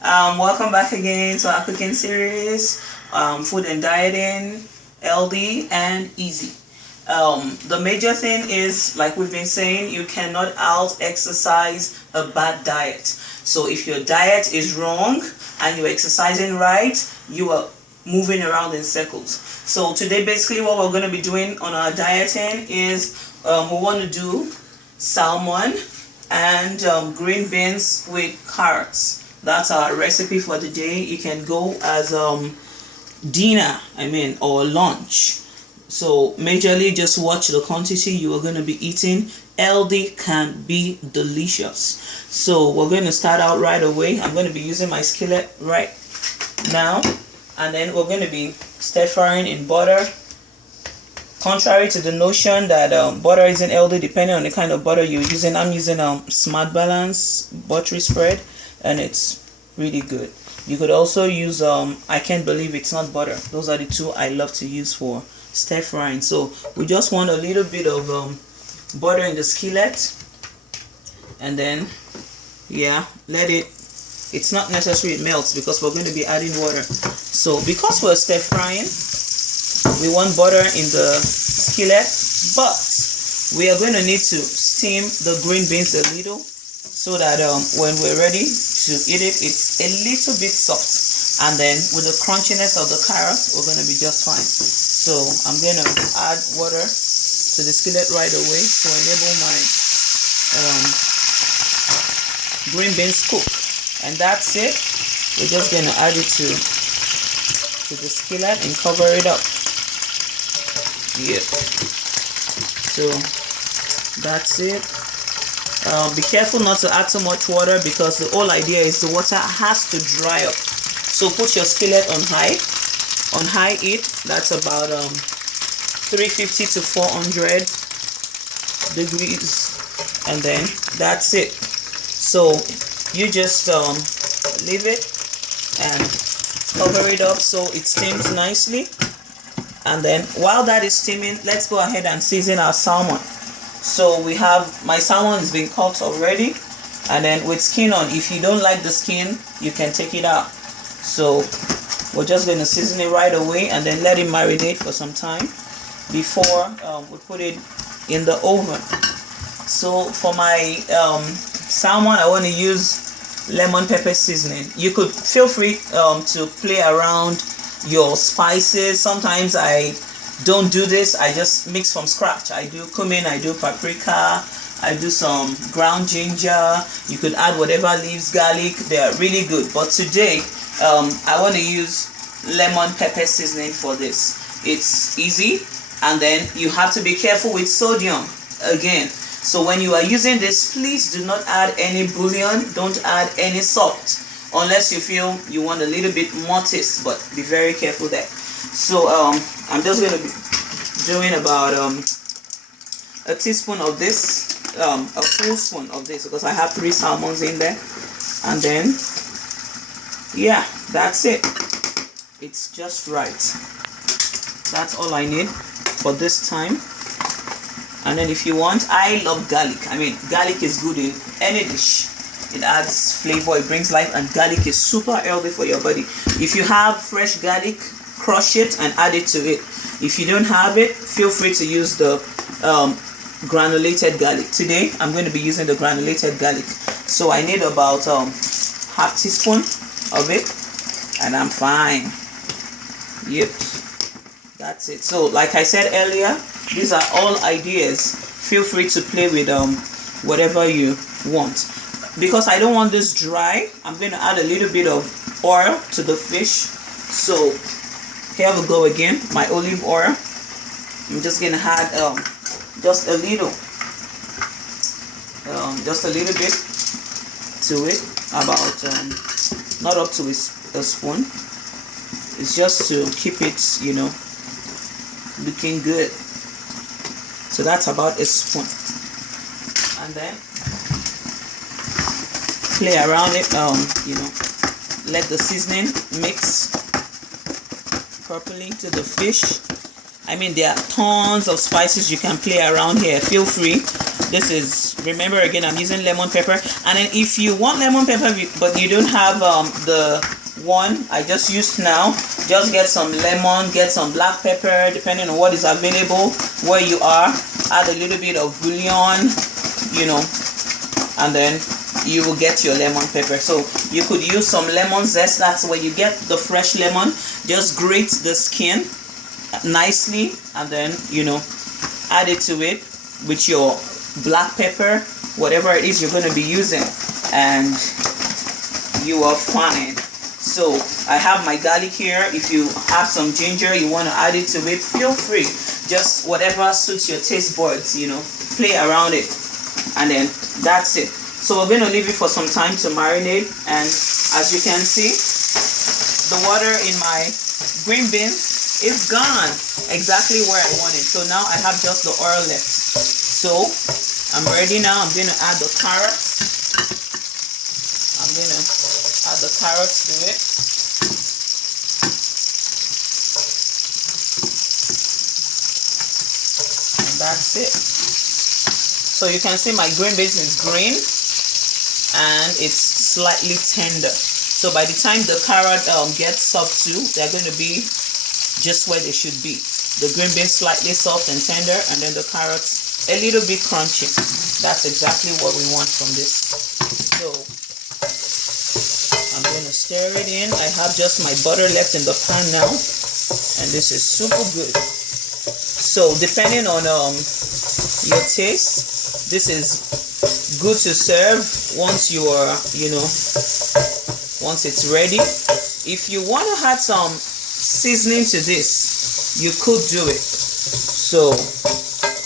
Welcome back again to our cooking series, food and dieting, LD and easy. The major thing is, like we've been saying, you cannot out exercise a bad diet. So if your diet is wrong and you're exercising right, you are moving around in circles. So today basically what we're going to be doing on our dieting is we want to do salmon and green beans with carrots. That's our recipe for the day. It can go as dinner, or lunch. So majorly just watch the quantity you are going to be eating. LD can be delicious. So we're going to start out right away. I'm going to be using my skillet right now, and then we're going to be stir frying in butter. Contrary to the notion that butter isn't LD, depending on the kind of butter you're using, I'm using Smart Balance buttery spread, and it's really good. You could also use I can't believe it's not butter. Those are the two I love to use for stir frying. So we just want a little bit of butter in the skillet, and then let it. It's not necessary it melts because we're going to be adding water. So because we're stir frying, we want butter in the skillet, but we are going to need to steam the green beans a little so that when we're ready to eat it, it's a little bit soft. And then with the crunchiness of the carrots, we're going to be just fine. So I'm going to add water to the skillet right away to enable my green beans cook. And that's it. We're just going to add it to the skillet and cover it up. Yep. So that's it. Be careful not to add too much water because the whole idea is the water has to dry up. So put your skillet on high heat. That's about 350 to 400 degrees, and then that's it. So you just leave it and cover it up so it steams nicely. And then while that is steaming, let's go ahead and season our salmon. So we have, my salmon has been cut already, and then with skin on. If you don't like the skin, you can take it out. So we're just going to season it right away and then let it marinate for some time before we put it in the oven. So for my salmon, I want to use lemon pepper seasoning. You could feel free to play around your spices. Sometimes I don't do this. I just mix from scratch. I do cumin, I do paprika, I do some ground ginger. You could add whatever leaves, garlic. They are really good. But today I want to use lemon pepper seasoning for this. It's easy, and then you have to be careful with sodium again. So when you are using this, please do not add any bouillon. Don't add any salt unless you feel you want a little bit more taste, but be very careful there. So I'm just going to be doing about a teaspoon of this, a full spoon of this, because I have 3 salmons in there. And then that's it. It's just right. That's all I need for this time. And then if you want, I love garlic. Garlic is good in any dish. It adds flavor, it brings life, and garlic is super healthy for your body. If you have fresh garlic, crush it and add it to it. If you don't have it, feel free to use the granulated garlic. Today I'm going to be using the granulated garlic. So I need about half teaspoon of it, and I'm fine. Yep, that's it. So like I said earlier, these are all ideas. Feel free to play with whatever you want. Because I don't want this dry, I'm going to add a little bit of oil to the fish. So here we go again, my olive oil. I'm just going to add just a little bit to it, about not up to a spoon. It's just to keep it, looking good. So that's about a spoon, and then play around it, let the seasoning mix properly to the fish, I mean, there are tons of spices you can play around here. Feel free. This is, remember again, I'm using lemon pepper. And then if you want lemon pepper but you don't have the one I just used now, just get some lemon, get some black pepper, depending on what is available where you are. Add a little bit of bouillon, you know, and then you will get your lemon pepper. So you could use some lemon zest. That's where you get the fresh lemon. Just grate the skin nicely, and then, you know, add it to it with your black pepper, whatever it is you're going to be using, and you are fine. So I have my garlic here. If you have some ginger, you want to add it to it, feel free. Just whatever suits your taste buds, you know, play around it, and then that's it. So we're going to leave it for some time to marinate, and as you can see, the water in my green beans is gone exactly where I want it. So now I have just the oil left. So I'm ready now. I'm going to add the carrots. I'm going to add the carrots to it. And that's it. So you can see my green beans is green and it's slightly tender. So by the time the carrot gets soft too, they're going to be just where they should be. The green beans slightly soft and tender, and then the carrots a little bit crunchy. That's exactly what we want from this. So I'm going to stir it in. I have just my butter left in the pan now, and this is super good. So depending on your taste, this is good to serve once you are, you know, once it's ready. If you want to add some seasoning to this, you could do it. So,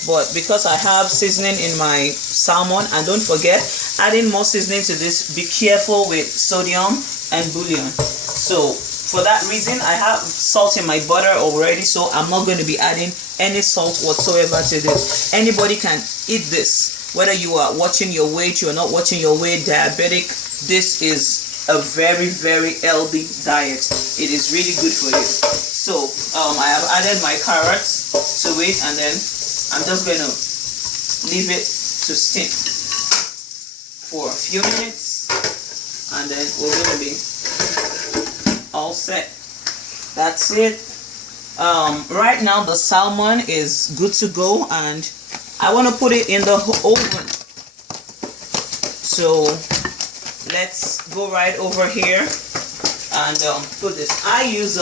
but because I have seasoning in my salmon, and don't forget, adding more seasoning to this, be careful with sodium and bouillon. So for that reason, I have salt in my butter already, so I'm not going to be adding any salt whatsoever to this. Anybody can eat this, whether you are watching your weight, you are not watching your weight, diabetic. This is a very, very healthy diet. It is really good for you. So I have added my carrots to it, and then I'm just going to leave it to steam for a few minutes, and then we're going to be all set. That's it. Right now the salmon is good to go, and I want to put it in the oven. So let's go right over here and put this. I use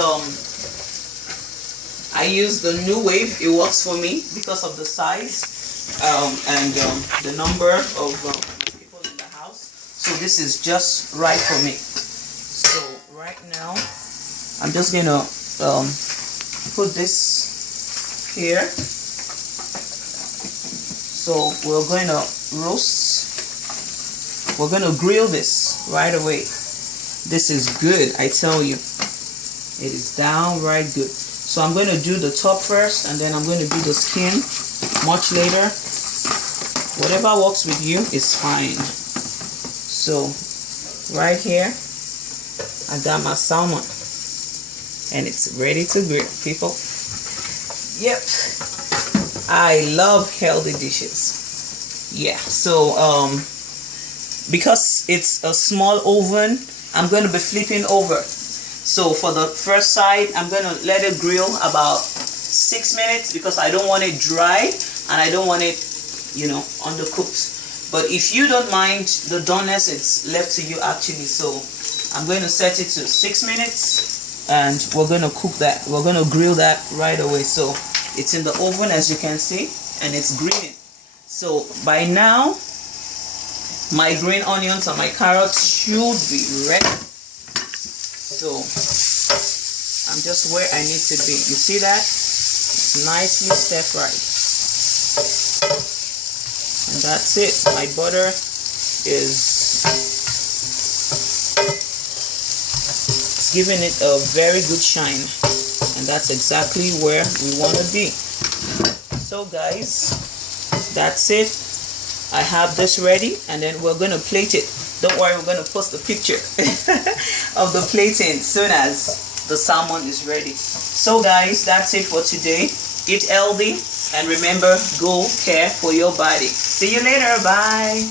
the new wave. It works for me because of the size and the number of people in the house. So this is just right for me. So right now I'm just gonna put this here. So we're going to roast. We're going to grill this right away. This is good, I tell you. It is downright good. So I'm going to do the top first, and then I'm going to do the skin much later. Whatever works with you is fine. So right here, I got my salmon, and it's ready to grill, people. Yep. I love healthy dishes. Yeah. So because it's a small oven, I'm going to be flipping over. So for the first side, I'm going to let it grill about 6 minutes, because I don't want it dry and I don't want it, you know, undercooked. But if you don't mind the doneness, it's left to you actually. So I'm going to set it to 6 minutes, and we're going to cook that. We're going to grill that right away. So it's in the oven, as you can see, and it's grilling. So by now, my green onions and my carrots should be ready. So I'm just where I need to be. You see that? It's nicely stir fried. And that's it. My butter is, it's giving it a very good shine. And that's exactly where we want to be. So guys, that's it. I have this ready, and then we're going to plate it. Don't worry, we're going to post a picture of the plating as soon as the salmon is ready. So guys, that's it for today. eat healthy, and remember, go care for your body. See you later. Bye.